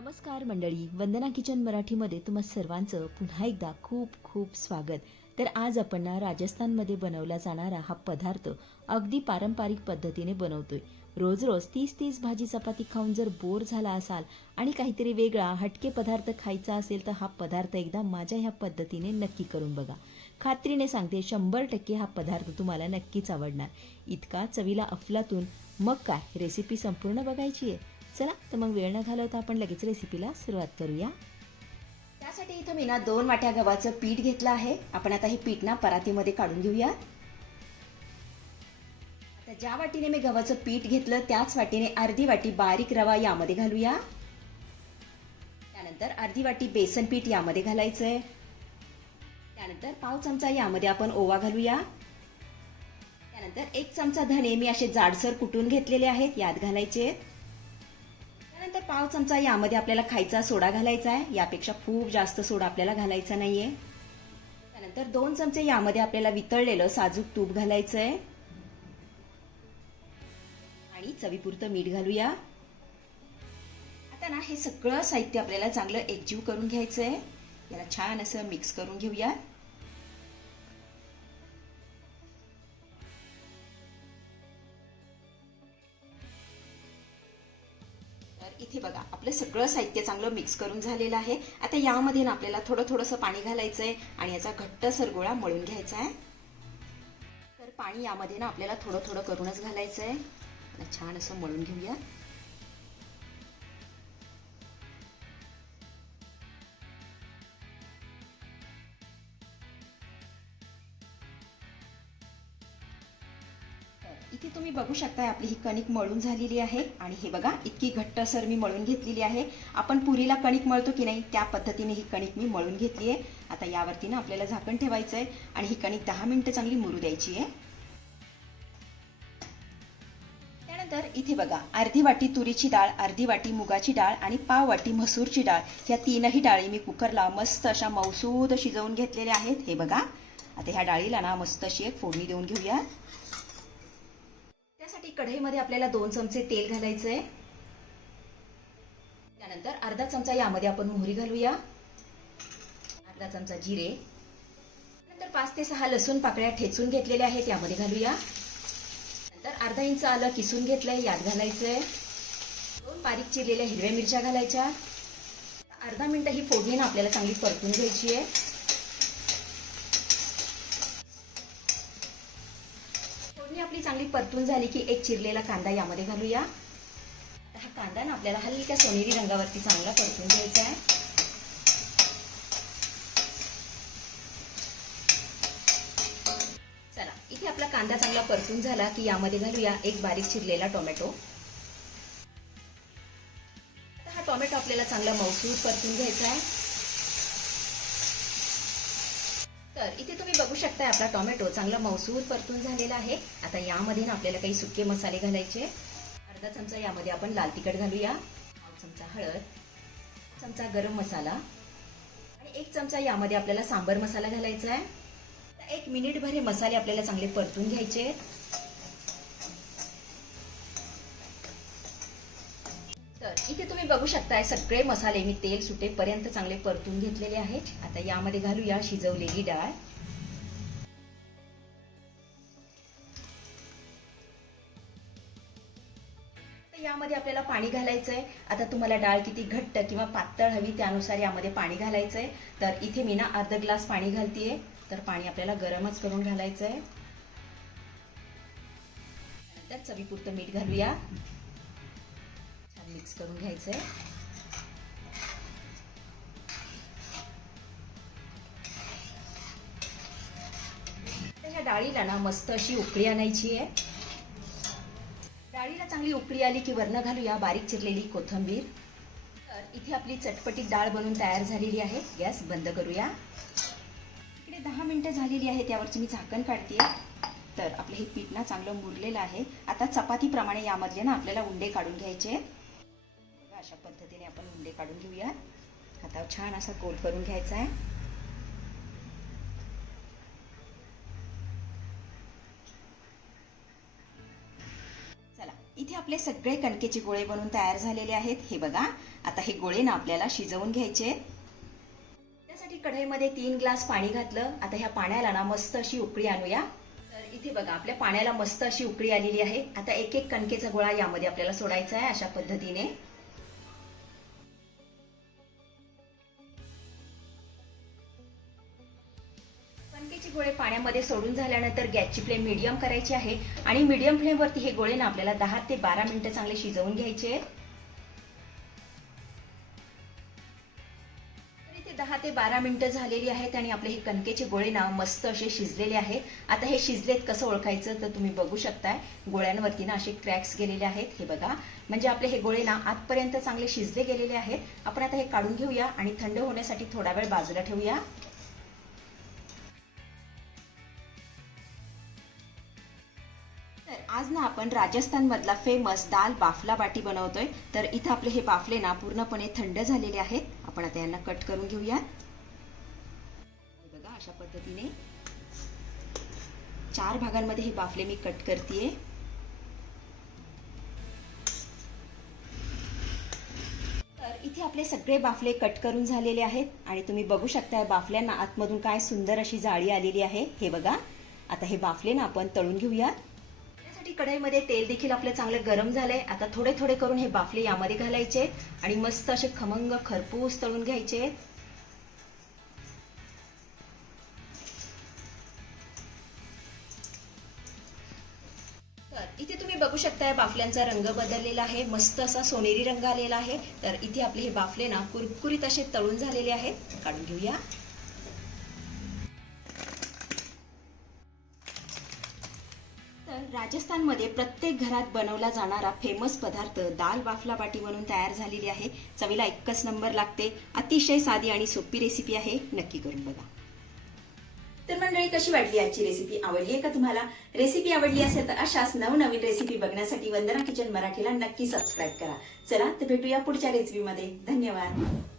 नमस्कार मंडळी, वंदना किचन मराठीमध्ये तुम्हा सर्वांचं पुन्हा एकदा खूप खूप स्वागत. तर आज आपण राजस्थानमध्ये बनवला जाणारा हा पदार्थ अगदी पारंपरिक पद्धतीने बनवतोय. रोज रोज तीच तीच भाजी चपाती खाऊन जर बोर झाला असाल आणि काहीतरी वेगळा हटके पदार्थ खायचा असेल तर हा पदार्थ एकदा माझ्या ह्या पद्धतीने नक्की करून बघा. खात्रीने सांगते 100% हा पदार्थ तुम्हाला नक्कीच आवडणार. इतका चवीला अफलातून. मग काय, रेसिपी संपूर्ण बघायची आहे. चला तर मग वेळ न घालवता आपण लगेच रेसिपीला सुरुवात करूया. त्यासाठी इथं मी 2 वाट्या गव्हाचं पीठ घेतलं आहे. आपण आता हे पीठ परातीमध्ये काढून घेऊया. आता ज्या वाटीने मी गव्हाचं पीठ घेतलं त्याच वाटीने अर्धी वाटी बारीक रवा यामध्ये घालूया. त्यानंतर अर्धी वाटी बेसन पीठ यामध्ये घालायचंय. त्यानंतर पाव चमचा यामध्ये आपण ओवा घालूया. त्यानंतर 1 चमचा धने मी असे जाडसर कुटून घेतलेले आहेत, यात घालायचे. त्यानंतर पाव चमचा यामध्ये आपल्याला खायचा सोडा घालायचा आहे. यापेक्षा खूप जास्त सोडा आपल्याला घालायचा नाहीये. त्यानंतर 2 चमचे यामध्ये आपल्याला वितळलेलं साजूक तूप घालायचंय आणि चवीपुरतं मीठ घालूया. आता हे सगळं साहित्य आपल्याला चांगलं एकजीव करून घ्यायचंय. याला छान असं मिक्स करून घेऊया. इथे बघा आपलं सगळं साहित्य चांगलं मिक्स करून झालेलं आहे. आता यामध्ये आपल्याला थोडंसं पाणी घालायचंय आणि याचा घट्टसर गोळा मळून घ्यायचा आहे. तर पाणी यामध्ये आपल्याला थोडं करूनच घालायचंय. छान असं मळून घेऊया. इथे तुम्ही बघू शकता आपली ही कणिक मळून झालेली आहे आणि हे बघा इतकी घट्टसर मी मळून घेतलेली आहे. आपण पुरीला कणिक मळतो की नाही त्या पद्धतीने ही कणिक मी मळून घेतली आहे. आता यावरती आपल्याला झाकण ठेवायचं आहे आणि ही कणिक 10 मिनिटं चांगली मुरू द्यायची आहे. त्यानंतर इथे बघा अर्धी वाटी तुरीची डाळ, अर्धी वाटी मुगाची डाळ आणि पाव वाटी मसूरची डाळ, या तीनही डाळी मी कुकरला मस्त अशा मौसूद शिजवून घेतलेल्या आहेत. हे बघा आता ह्या डाळीला मस्त अशी एक फोडणी देऊन घेऊया. त्यासाठी कढईमध्ये आपल्याला 2 चमचे तेल घालायचंय. त्यानंतर अर्धा चमचा यामध्ये आपण मोहरी घालूया. अर्धा चमचा जिरे. नंतर 5 ते 6 लसूण पाकळ्या ठेचून घेतलेल्या आहेत यामध्ये घालूया. नंतर अर्धा इंच आलं किसून घेतलंय यात घालायचंय. 2 बारीक चिरलेल्या हिरव्या मिरच्या घालायच्या. अर्धा मिनिट ही फोडणी आपल्याला चांगली परतून घ्यायची आहे. आपली चांगली परतून झाली की एक चिरलेला कांदा यामध्ये घालूया. हा कांदा आपल्याला हलक्या सोनेरी रंगावरती चांगला परतून घ्यायचा आहे. चला इथे आपला कांदा चांगला परतून झाला की यामध्ये घालूया एक बारीक चिरलेला टोमॅटो. आता हा टोमॅटो आपल्याला चांगला मौसूद परतून घ्यायचा आहे. तर इथे तुम्ही बघू शकता आपला टोमॅटो चांगला मौसूद परतून झालेला आहे. आता यामध्ये आपल्याला काही सुके मसाले घालायचे. अर्धा चमचा यामध्ये आपण लाल तिखट घालूया. 1 चमचा हळद, 1 चमचा गरम मसाला आणि 1 चमचा यामध्ये आपल्याला सांबर मसाला घालायचा आहे. 1 मिनिटभर हे मसाले आपल्याला चांगले परतून घ्यायचे. तर इथे तुम्ही बघू शकताय सगळे मसाले मी तेल सुटेपर्यंत चांगले परतून घेतलेले आहेत. आता यामध्ये घालूया शिजवलेली डाळ. तर यामध्ये आपल्याला पाणी घालायचंय. आता तुम्हाला डाळ किती घट्ट किंवा पातळ हवी त्यानुसार यामध्ये पाणी घालायचंय. तर इथे मी अर्धा ग्लास पाणी घालतीये. तर पाणी आपल्याला गरमच करून घालायचंय. नंतर चवीपुरतं मीठ घालूया. मिक्स करून घ्यायचंय. ह्या डाळीला मस्त अशी उकळी आणायची आहे. डाळीला चांगली उकळी आली की वरनं घालूया बारीक चिरलेली कोथिंबीर. तर इथे आपली चटपटीत डाळ बनवून तयार झालेली आहे. गॅस बंद करूया. इकडे 10 मिनिटं झालेली आहेत. यावरची मी झाकण काढतेय. तर आपलं हे पीठ चांगलं मुरलेलं आहे. आता चपातीप्रमाणे यामधले आपल्याला उंडे काढून घ्यायचे. अशा पद्धतीने आपण उंडे काढून घेऊया. हातावर छान असा गोल करून घ्यायचा आहे. चला इथे आपल्या आपले सगळे कणकेचे गोळे बनवून तयार झालेले आहेत. हे बघा, आता हे गोळे ना आपल्याला शिजवून घ्यायचे आहेत. त्यासाठी कढईमध्ये 3 ग्लास पाणी घातलं. आता ह्या पाण्याला ना मस्त अशी उकळी आणूया. तर इथे बघा, आपल्या पाण्याला मस्त अशी उकळी आलेली आहे. आता एक एक कणकेचा गोळा यामध्ये आपल्याला सोडायचा आहे अशा पद्धतीने. कणकेचे गोळे पाण्यामध्ये सोडून झाल्यानंतर गॅसची फ्लेम मीडियम करायची आहे आणि मीडियम फ्लेमवरती हे गोळे ना आपल्याला 10 ते 12 मिनिटं चांगले शिजवून घ्यायचे आहेत. 10 ते 12 मिनिटं झालेली आहेत आणि आपले हे कणकेचे गोळे ना मस्त असे शिजलेले आहेत. आता हे शिजलेत कसं ओळखायचं तर तुम्ही बघू शकताय, गोळ्यांवरती ना असे क्रॅक्स गेलेले आहेत. हे बघा, म्हणजे आपले हे गोळे ना आतपर्यंत चांगले शिजले गेलेले आहेत. आपण आता हे काढून घेऊया आणि थंड होण्यासाठी थोडा वेळ बाजूला ठेवूया. आज ना आपण राजस्थान मधला फेमस दाल बाफला बाटी बनवतोय. तर इथं आपले हे बाफले ना पूर्णपणे थंड झालेले आहेत. आपण आता यांना कट करून घेऊया. बघा, अशा पद्धतीने 4 भागांमध्ये हे बाफले मी कट करतेय. तर इथे आपले सगळे बाफले कट करून झालेले आहेत आणि तुम्ही बघू शकता बाफल्यांना आतमधून काय सुंदर अशी जाळी आलेली आहे. हे बघा, आता हे बाफले ना आपण तळून घेऊया. कढईमध्ये तेल देखील आपलं चांगलं गरम झालंय. आता थोडे थोडे करून हे बाफले यामध्ये घालायचे आणि मस्त असे खमंग खरपूस तळून घ्यायचे. तर इथे तुम्ही बघू शकताय बाफल्यांचा रंग बदललेला आहे, मस्त असा सोनेरी रंग आलेला आहे. तर इथे आपले हे बाफले ना कुरकुरीत असे तळून झालेले आहेत. काढून घेऊया. राजस्थानमध्ये प्रत्येक घरात बनवला जाणारा फेमस पदार्थ दाल बाफला बाटी बनवून तयार झालेली आहे. चवीला एकच नंबर लागते. अतिशय साधी आणि सोपी रेसिपी आहे, नक्की करून बघा. तर मंडळी, कशी वाटली आजची रेसिपी? आवडली आहे का तुम्हाला? रेसिपी आवडली असेल तर अशाच नवनवीन रेसिपी बघण्यासाठी वंदना किचन मराठीला नक्की सबस्क्राईब करा. चला तर भेटूया पुढच्या रेसिपीमध्ये. धन्यवाद.